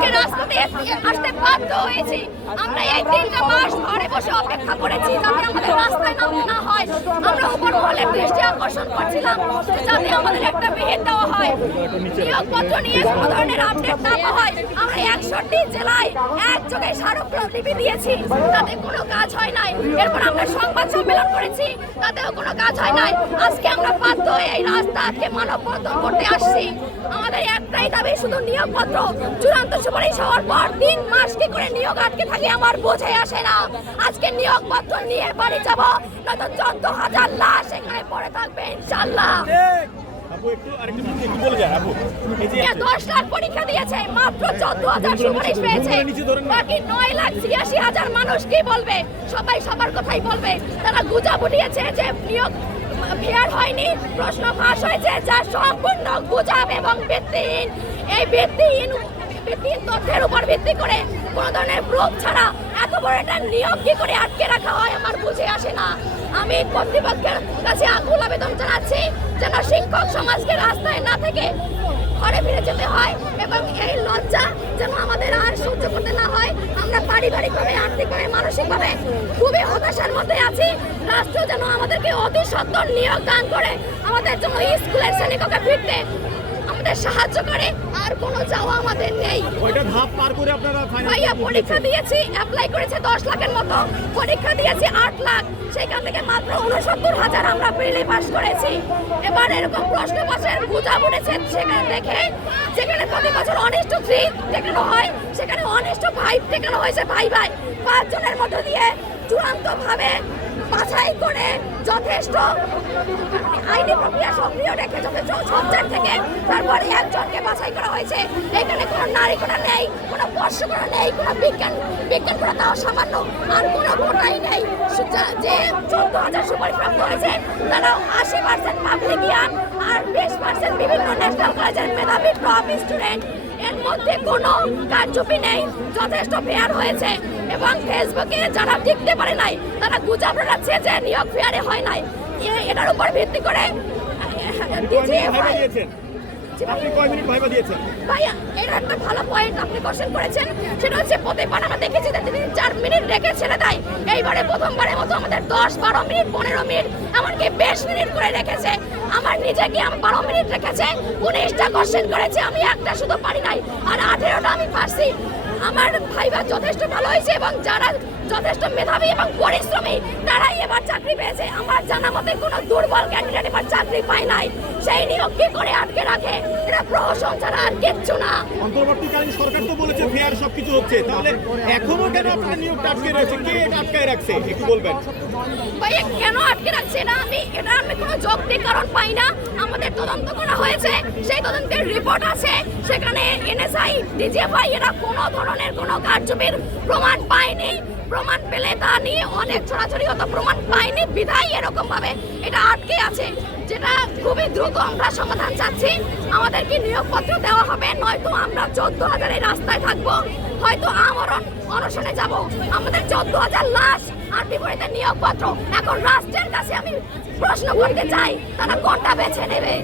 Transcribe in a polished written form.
আজকে রাস্তাতে আসতে বাধ্য হয়েছি। আমরা এই 3টা মাস ঘরে বসে অপেক্ষা করেছি যাতে আমাদের রাস্তায় নামতে না হয়। আমরা উপর মহলের দৃষ্টি আকর্ষণ করছিলাম যাতে আমাদের একটা বিহিত দেওয়া হয়, নিয়োগপত্র নিয়ে কোনো ধরনের আপডেট না হয়। আমরা 61 জেলায় একযোগে স্মারকলিপি দিয়েছি, তাতে কোনো কাজ হয় নাই। এরপর আমরা সংবাদ সম্মেলন করেছি, তাতেও কোনো কাজ হয় নাই। আজকে আমরা বাধ্য হয়ে এই রাস্তা আজকে মানববন্ধন করতে আসছি। আমাদের একটাই দাবি, শুধু নিয়োগপত্র। চূড়ান্ত সুপারিশ হওয়ার পর 3 মাস কি করে নিয়োগ আটকে থাকে আমার বোঝাই আসে না। আজকে নিয়োগপত্র নিয়ে বাড়ি যাব, নয়তো 14,000 লাশ এখানে পড়ে থাকবে ইনশাআল্লাহ। 10 লাখ পরীক্ষা দিয়েছে, মাত্র 14,000 সুপারিশ পেয়েছে। বাকি 9,86,000 মানুষ কি বলবে? সবাই সবার কথাই বলবে। তারা গুজব উঠিয়েছে যে নিয়োগ ফেয়ার হয়নি, প্রশ্ন ফাঁস হয়েছে, যা সম্পূর্ণ গুজব এবং ভিত্তিহীন। এই ভিত্তিহীন তথ্যের উপর ভিত্তি করে কোন ধরনের প্রুফ ছাড়া এত বড় একটা নিয়োগ কি করে আটকে রাখা হয় আমার বুঝে আসে না। আমি কর্তৃপক্ষের কাছে আকুল আবেদন জানাচ্ছি যেন শিক্ষক সমাজকে রাস্তায় না থেকে ঘরে ফিরে যেতে হয় এবং এই লজ্জা যেন আমাদের আর সহ্য করতে না হয়। আমরা পারিবারিকভাবে, আর্থিকভাবে, মানসিকভাবে খুবই হতাশার মধ্যে আছি। রাষ্ট্র যেন আমাদেরকে অতি সত্বর নিয়োগ দান করে আমাদের জন্য স্কুলের শ্রেণীকক্ষে ফিরতে আমাদের সাহায্য করে। আর কোনো চাওয়া আমাদের নেই। ওইটা ধাপ পার করে আপনারা ভাইয়া পরীক্ষা দিয়েছি, অ্যাপ্লাই করেছে 10 লাখের মতো, পরীক্ষা দিয়েছি 8 লাখ, সেখান থেকে মাত্র 69,000 আমরা প্রিলি পাস করেছি। এবার এরকম প্রশ্ন পাশের গুজব উঠেছে সেখানে দেখে, যেখানে প্রতি বছর অনিষ্ট 3 দেখানো হয় সেখানে অনিষ্ট 5 দেখানো হয়েছে। ভাই 5 জনের মধ্য দিয়ে চূড়ান্তভাবে বাছাই করে যথেষ্ট আইনি প্রক্রিয়া সক্রিয় রেখে যথেষ্ট সবচেয়ে থেকে তারপর একজনকে বাছাই করা হয়েছে। এখানে কোনো নারী কোটা নেই, কোনো বর্ষ কোটা নেই, কোনো বিজ্ঞান কোটা তাও সামান্য, আর কোনো কোটাই নেই। যে 14,000 সুপারিশপ্রাপ্ত হয়েছে তারা 80% পাবলিকিয়ান আর 20% বিভিন্ন ন্যাশনাল কলেজের মেধাবী টপ স্টুডেন্ট। এর মধ্যে কোনো কারচুপি নেই, যথেষ্ট ফেয়ার হয়েছে। এবং ফেসবুকে যারা দেখতে পারে নাই তারা গুজব রটাচ্ছে যে নিয়োগ ফেয়ারে হয় নাই। এটার উপর ভিত্তি করে ভাইয়া এটা একটা ভালো পয়েন্ট আপনি কোশ্চেন করেছেন। সেটা হচ্ছে প্রতিবার আমরা দেখেছি যে তিনি 4 মিনিট রেখে ছেড়ে দেয়। এইবারে প্রথমবারের মতো আমাদের 10, 12 মিনিট, 15 মিনিট, এমনকি 20 মিনিট করে রেখেছে। আমার নিজেকে 12 মিনিট রেখেছে, 19টা কোশ্চেন করেছে, আমি একটা শুধু পারি নাই, আর 18টা আমি পারছি। আমার ভাইবা যথেষ্ট ভালো হয়েছে এবং যারা যথেষ্ট মেধাবী এবং পরিশ্রমী তারাই এবার চাকরি পেয়েছে। আমার জানা মতে কোনো দুর্বল ক্যান্ডিডেট এবার চাকরি পায় নাই। সেই নিয়োগ কি করে আটকে রাখে? এটা প্রহসন ছাড়া আর কিচ্ছু না। অন্তর্বর্তীকালীন সরকার তো বলেছে ফেয়ার সবকিছু হচ্ছে, তাহলে এখনো কেন আপনারা নিয়োগটা আটকে রয়েছে? কে এটা আটকায় রাখছে একটু বলবেন? ভাই কেন আটকে রাখছে না এটা আমি কোনো যৌক্তিক কারণ পাই না। আমাদের তদন্ত করা হয়েছে, সেই তদন্তের রিপোর্ট আছে, সেখানে এনএসআই, ডিজিএফআই এরা কোনো ধরনের কোনো কারচুপির প্রমাণ পায়নি। প্রমাণ পেলে তা নিয়ে অনেক ছড়াছড়ি হতো, প্রমাণ পায়নি বিধায় এরকম ভাবে এটা আটকে আছে, যেটা খুবই দ্রুত আমরা সমাধান চাচ্ছি। আমাদেরকে নিয়োগপত্র দেওয়া হবে, নয়তো আমরা 14,000 রাস্তায় থাকবো, হয়তো আমরণ অনশনে যাব। আমাদের 14,000 লাশ আর বিপরীতে নিয়োগপত্র। এখন রাষ্ট্রের কাছে আমি প্রশ্ন করতে চাই, তারা কোনটা বেছে নেবে?